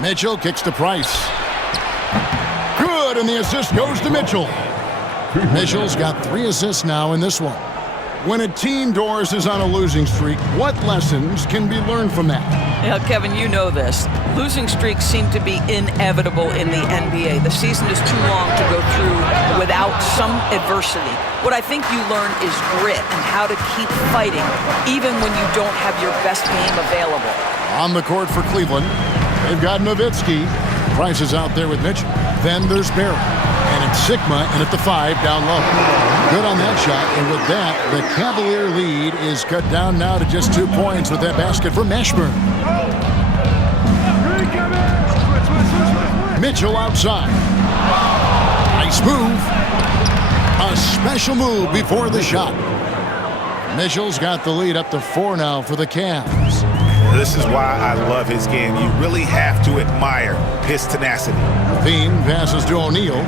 Mitchell kicks to Price. Good, and the assist goes to Mitchell. Mitchell's got 3 assists now in this one. When a team, Doris, is on a losing streak, what lessons can be learned from that? Yeah, Kevin, you know this. Losing streaks seem to be inevitable in the NBA. The season is too long to go through without some adversity. What I think you learn is grit and how to keep fighting, even when you don't have your best game available. On the court for Cleveland, they've got Nowitzki. Price is out there with Mitchell. Then there's Barrett. And it's Sigma in at the 5 down low. Good on that shot. And with that, the Cavalier lead is cut down now to just 2 points with that basket from Mashburn. Mitchell outside. Nice move. A special move before the shot. Mitchell's got the lead up to 4 now for the Cavs. This is why I love his game. You really have to admire his tenacity. Levine passes to O'Neal.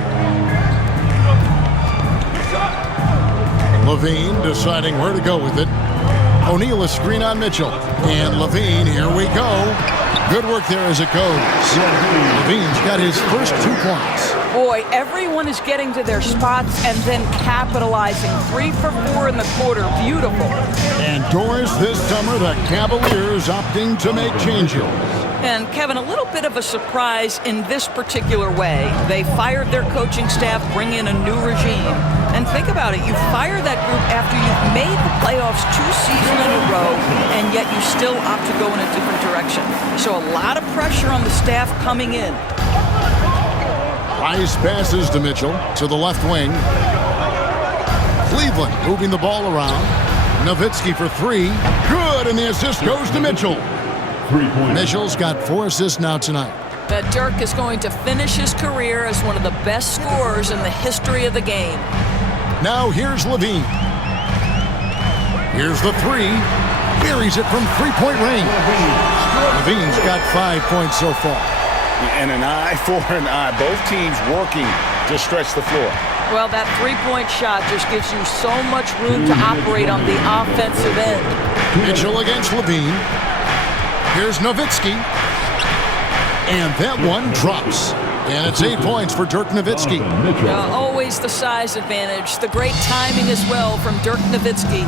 Levine deciding where to go with it. O'Neal a screen on Mitchell. And Levine, here we go. Good work there as it goes. Levine's got his first 2 points. Boy, everyone is getting to their spots and then capitalizing. 3 for 4 in the quarter. Beautiful. And Doris, this summer, the Cavaliers opting to make changes. And Kevin, a little bit of a surprise in this particular way. They fired their coaching staff, bring in a new regime. And think about it, you fire that group after you've made the playoffs 2 seasons in a row, and yet you still opt to go in a different direction. So a lot of pressure on the staff coming in. Price passes to Mitchell to the left wing. Cleveland moving the ball around. Nowitzki for 3. Good, and the assist goes to Mitchell. Mitchell's got 4 assists now tonight. That Dirk is going to finish his career as one of the best scorers in the history of the game. Now here's Levine. Here's the 3. Buries it from 3-point range. Levine's got 5 points so far. And an eye for an eye. Both teams working to stretch the floor. Well, that 3-point shot just gives you so much room to operate on the offensive end. Mitchell against Levine. Here's Nowitzki. And that one drops. And it's 8 points for Dirk Nowitzki. Always the size advantage. The great timing as well from Dirk Nowitzki.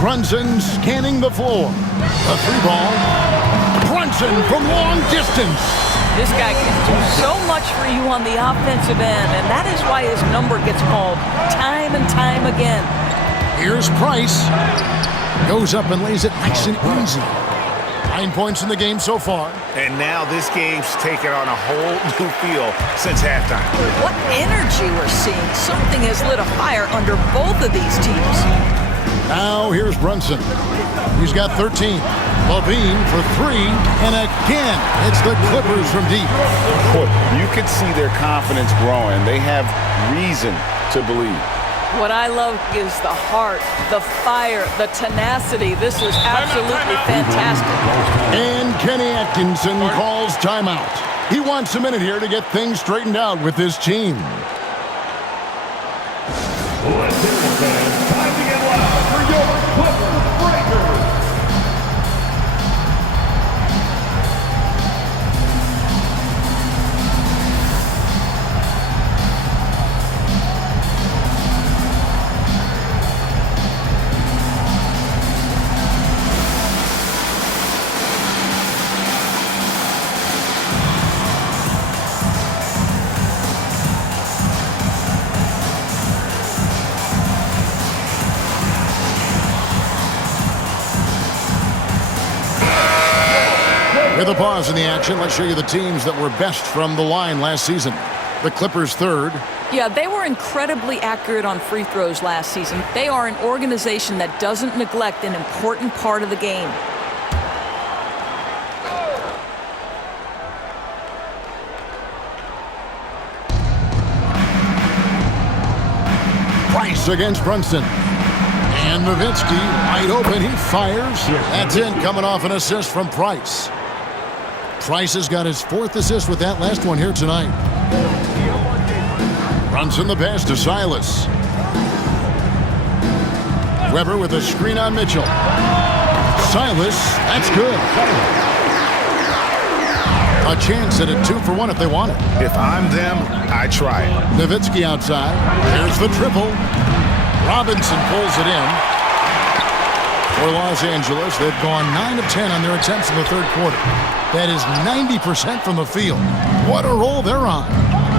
Brunson scanning the floor. A 3-ball. Brunson from long distance. This guy can do so much for you on the offensive end, and that is why his number gets called time and time again. Here's Price. Goes up and lays it nice and easy. 9 points in the game so far. And now this game's taken on a whole new feel since halftime. What energy we're seeing. Something has lit a fire under both of these teams. Now here's Brunson. He's got 13. Levine for 3. And again, it's the Clippers from deep. You can see their confidence growing. They have reason to believe. What I love is the heart, the fire, the tenacity. This was absolutely fantastic. And Kenny Atkinson calls timeout. He wants a minute here to get things straightened out with his team. Let's hear it, fans. Time to get loud for your Clippers Breakers. With a pause in the action, let's show you the teams that were best from the line last season. The Clippers 3rd. Yeah, they were incredibly accurate on free throws last season. They are an organization that doesn't neglect an important part of the game. Price against Brunson. And Nowitzki wide open. He fires. That's in, coming off an assist from Price. Price has got his 4th assist with that last one here tonight. Brunson the pass to Silas. Weber with a screen on Mitchell. Silas, that's good. A chance at a 2-for-1 if they want it. If I'm them, I try it. Nowitzki outside. Here's the triple. Robinson pulls it in. For Los Angeles, they've gone 9 of 10 on their attempts in the third quarter. That is 90% from the field. What a roll they're on.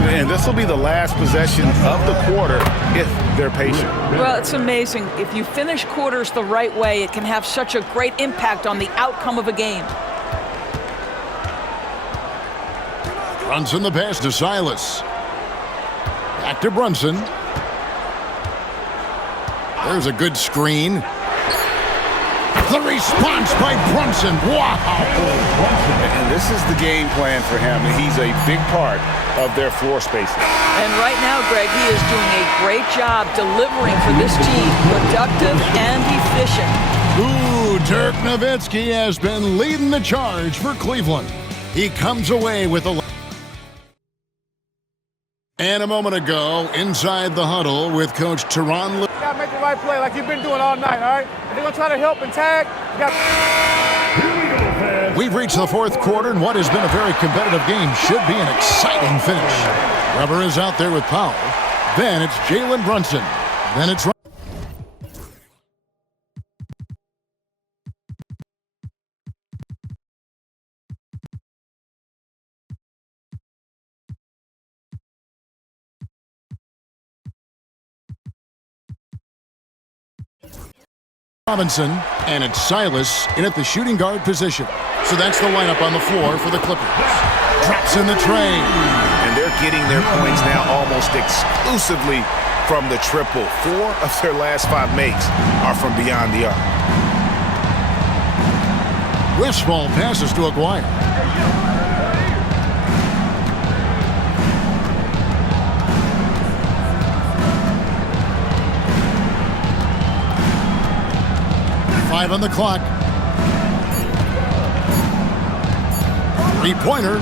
And this will be the last possession of the quarter if they're patient. Well, it's amazing. If you finish quarters the right way, it can have such a great impact on the outcome of a game. Brunson the pass to Silas. Back to Brunson. There's a good screen. The response by Brunson. Wow. And this is the game plan for him. He's a big part of their floor spacing. And right now, Greg, he is doing a great job delivering for this team. Productive and efficient. Ooh, Dirk Nowitzki has been leading the charge for Cleveland. He comes away with a... And a moment ago, inside the huddle with Coach Teron. You gotta make the right play like you've been doing all night, all right? If they're gonna try to help and tag, you got... We've reached the fourth quarter, and what has been a very competitive game should be an exciting finish. Rubber is out there with Powell. Then it's Jalen Brunson. Then it's... Robinson, and it's Silas in at the shooting guard position. So that's the lineup on the floor for the Clippers. Drops in the tray. And they're getting their points now almost exclusively from the triple. 4 of their last 5 makes are from beyond the arc. Westfall passes to Aguirre. Five on the clock. Three-pointer.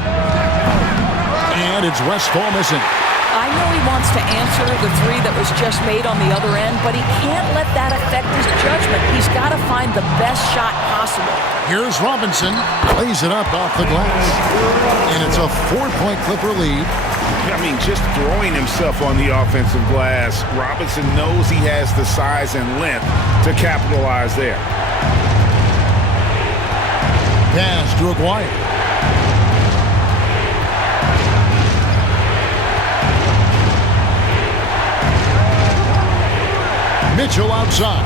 And it's Westfall missing. I know he wants to answer the three that was just made on the other end, but he can't let that affect his judgment. He's got to find the best shot possible. Here's Robinson. Lays it up off the glass. And it's a 4-point Clipper lead. I mean, just throwing himself on the offensive glass, Robinson knows he has the size and length to capitalize there. Pass to Aguirre. Mitchell outside.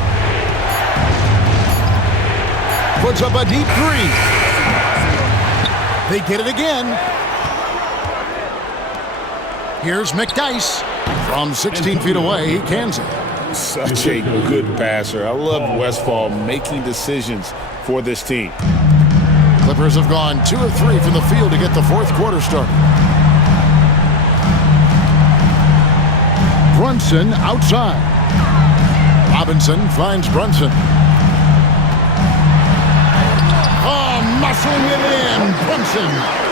Puts up a deep three. They get it again. Here's McDyess. From 16 feet away, he cans it. Such a good passer. I love Westfall making decisions for this team. Clippers have gone 2 of 3 from the field to get the fourth quarter started. Brunson outside. Robinson finds Brunson. Oh, muscling it in. Brunson.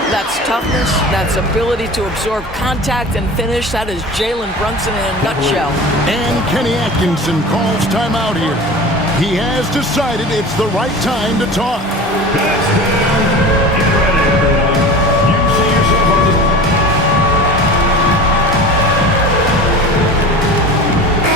That's toughness. That's ability to absorb contact and finish. That is Jalen Brunson in a nutshell. And Kenny Atkinson calls timeout here. He has decided it's the right time to talk.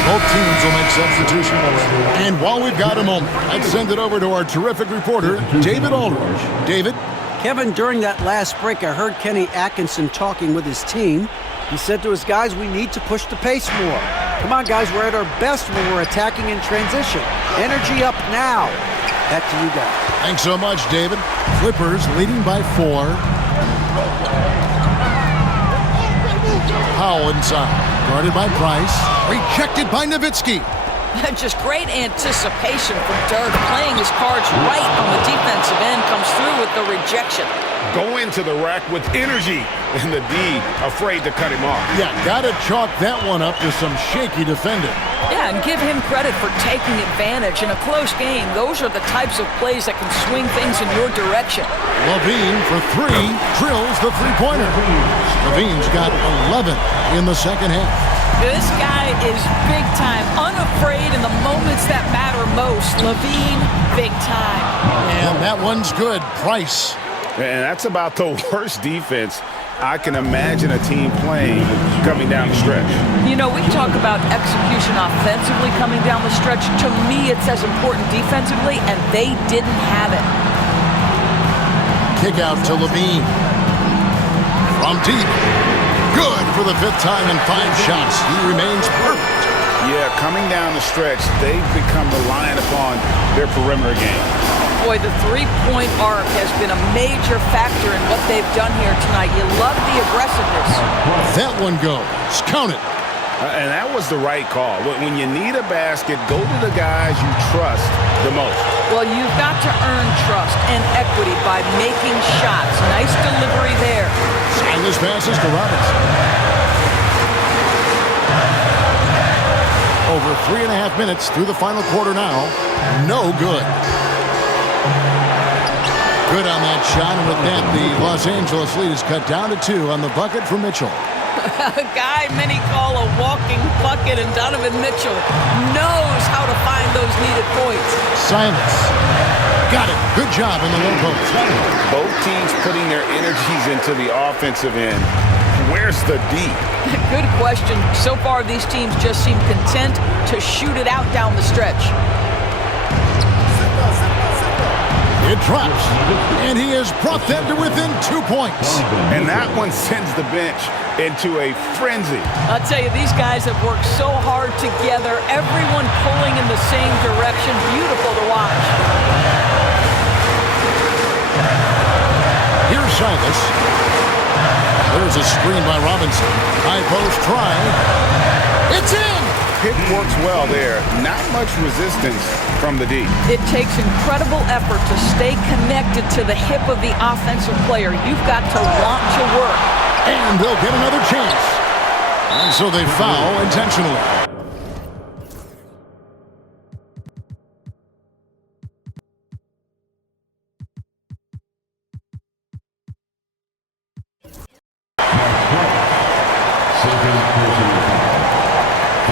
Both teams will make substitutions. And while we've got a moment, let's send it over to our terrific reporter, David Aldridge. David? Kevin, during that last break, I heard Kenny Atkinson talking with his team. He said to his guys, we need to push the pace more. Come on, guys, we're at our best when we're attacking in transition. Energy up now. Back to you guys. Thanks so much, David. Clippers leading by 4. Powell inside. Guarded by Price. Rejected by Nowitzki. Just great anticipation from Dirk, playing his cards right on the defensive end, comes through with the rejection. Going to the rack with energy, and the D afraid to cut him off. Yeah, gotta chalk that one up to some shaky defending. Yeah, and give him credit for taking advantage in a close game. Those are the types of plays that can swing things in your direction. Levine for 3, drills the three-pointer. Levine's got 11 in the second half. This guy is big time, unafraid in the moments that matter most. LaVine, big time. And that one's good. Price. And that's about the worst defense I can imagine a team playing coming down the stretch. You know, we talk about execution offensively coming down the stretch. To me, it's as important defensively, and they didn't have it. Kick out to LaVine. From deep. Good for the 5th time in 5 shots. He remains perfect. Yeah, coming down the stretch, they've become reliant upon their perimeter game. Boy, the three-point arc has been a major factor in what they've done here tonight. You love the aggressiveness. That one goes. Count it. And that was the right call. When you need a basket, go to the guys you trust the most. Well, you've got to earn trust and equity by making shots. Nice delivery there. Silas passes to Robinson. Over 3.5 minutes through the final quarter now. No good. Good on that shot, and with that, the Los Angeles lead is cut down to 2 on the bucket for Mitchell. A guy many call a walking bucket, and Donovan Mitchell knows how to find those needed points. Silas. Got it. Good job in the low post. Both teams putting their energies into the offensive end. Where's the D? Good question. So far, these teams just seem content to shoot it out down the stretch. It drops, and he has brought them to within 2 points. And that one sends the bench into a frenzy. I'll tell you, these guys have worked so hard together, everyone pulling in the same direction. Beautiful to watch. Here's Silas. There's a screen by Robinson. High post try. It's in! Pick works well there. Not much resistance from the D. It takes incredible effort to stay connected to the hip of the offensive player. You've got to want to work. And they'll get another chance. And so they foul intentionally.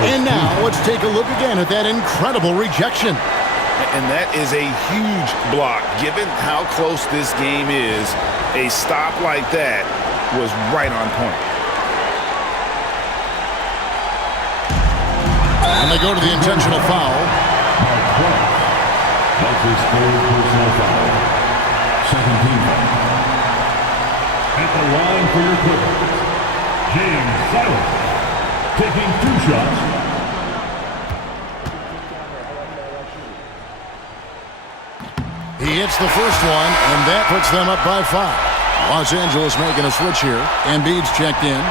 And now let's take a look again at that incredible rejection. And that is a huge block. Given how close this game is, a stop like that was right on point. And they go to the intentional foul. That's his 3rd personal foul. Second team foul. At the line for your Clippers, James Silas, taking 2 shots. He hits the first one, and that puts them up by 5. Los Angeles making a switch here. Embiid's checked in.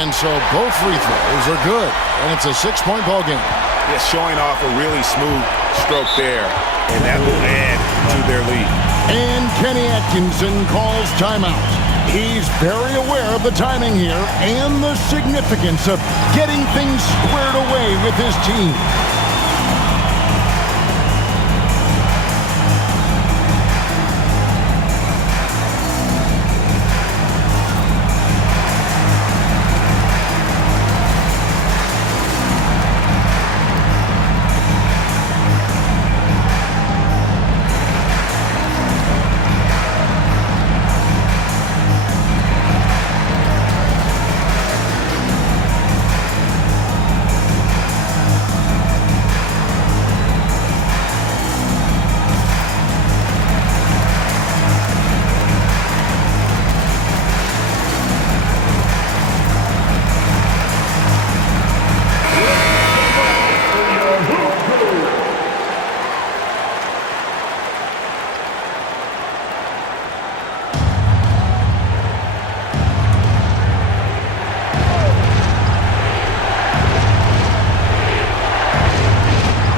And so both free throws are good, and it's a 6-point ball game. Yeah, showing off a really smooth stroke there, and that will add to their lead. And Kenny Atkinson calls timeout. He's very aware of the timing here and the significance of getting things squared away with his team.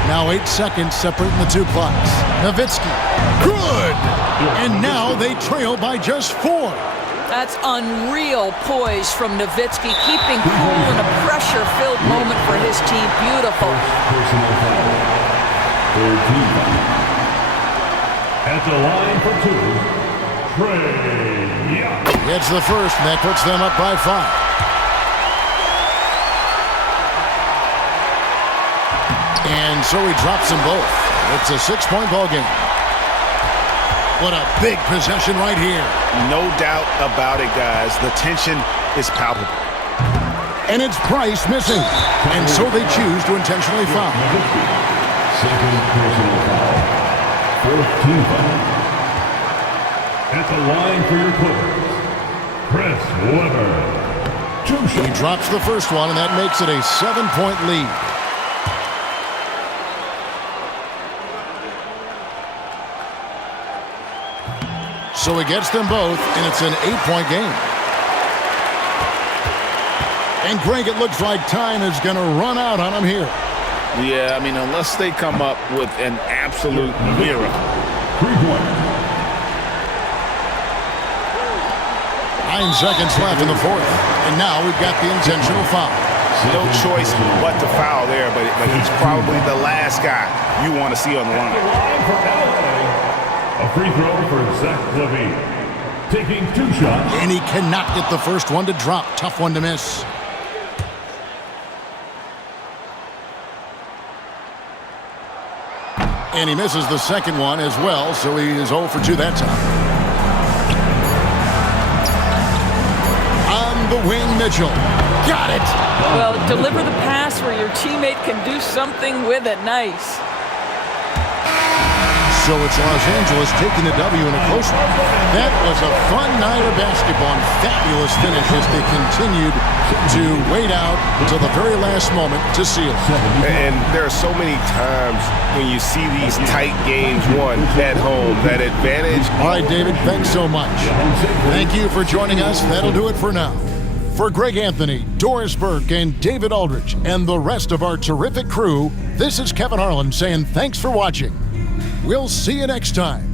Now 8 seconds separating the 2 clocks. Nowitzki. Good! And now they trail by just 4. That's unreal poise from Nowitzki, keeping cool in a pressure-filled moment for his team. Beautiful. Personal foul. 3rd team foul. At the line for 2, Trae Young. Gets the first, and that puts them up by 5. And so he drops them both. It's a 6-point ball game. What a big possession right here. No doubt about it, guys. The tension is palpable. And it's Price missing. And so they choose to intentionally foul. Second personal foul. Fourth team foul. At the line for your Clippers, Chris Webber. 2 He shots. drops the first one, and that makes it a 7-point lead. So he gets them both, and it's an 8-point game. And Greg, it looks like time is going to run out on him here. Yeah, I mean, unless they come up with an absolute miracle. 3-pointer. 9 seconds left in the fourth. And now we've got the intentional foul. No choice but to foul there, but he's probably the last guy you want to see on the The line. line for LA. A free throw for Zach LaVine. Taking 2 shots. And he cannot get the first one to drop. Tough one to miss. And he misses the second one as well, so he is 0 for 2 that time. On the wing, Mitchell. Got it! Well, deliver the pass where your teammate can do something with it. Nice. So it's Los Angeles taking the W in a close one. That was a fun night of basketball and fabulous finish as they continued to wait out until the very last moment to seal. And there are so many times when you see these tight games won at home, that advantage. All right, David, thanks so much. Thank you for joining us. That'll do it for now. For Greg Anthony, Doris Burke, and David Aldridge, and the rest of our terrific crew, this is Kevin Harlan saying thanks for watching. We'll see you next time.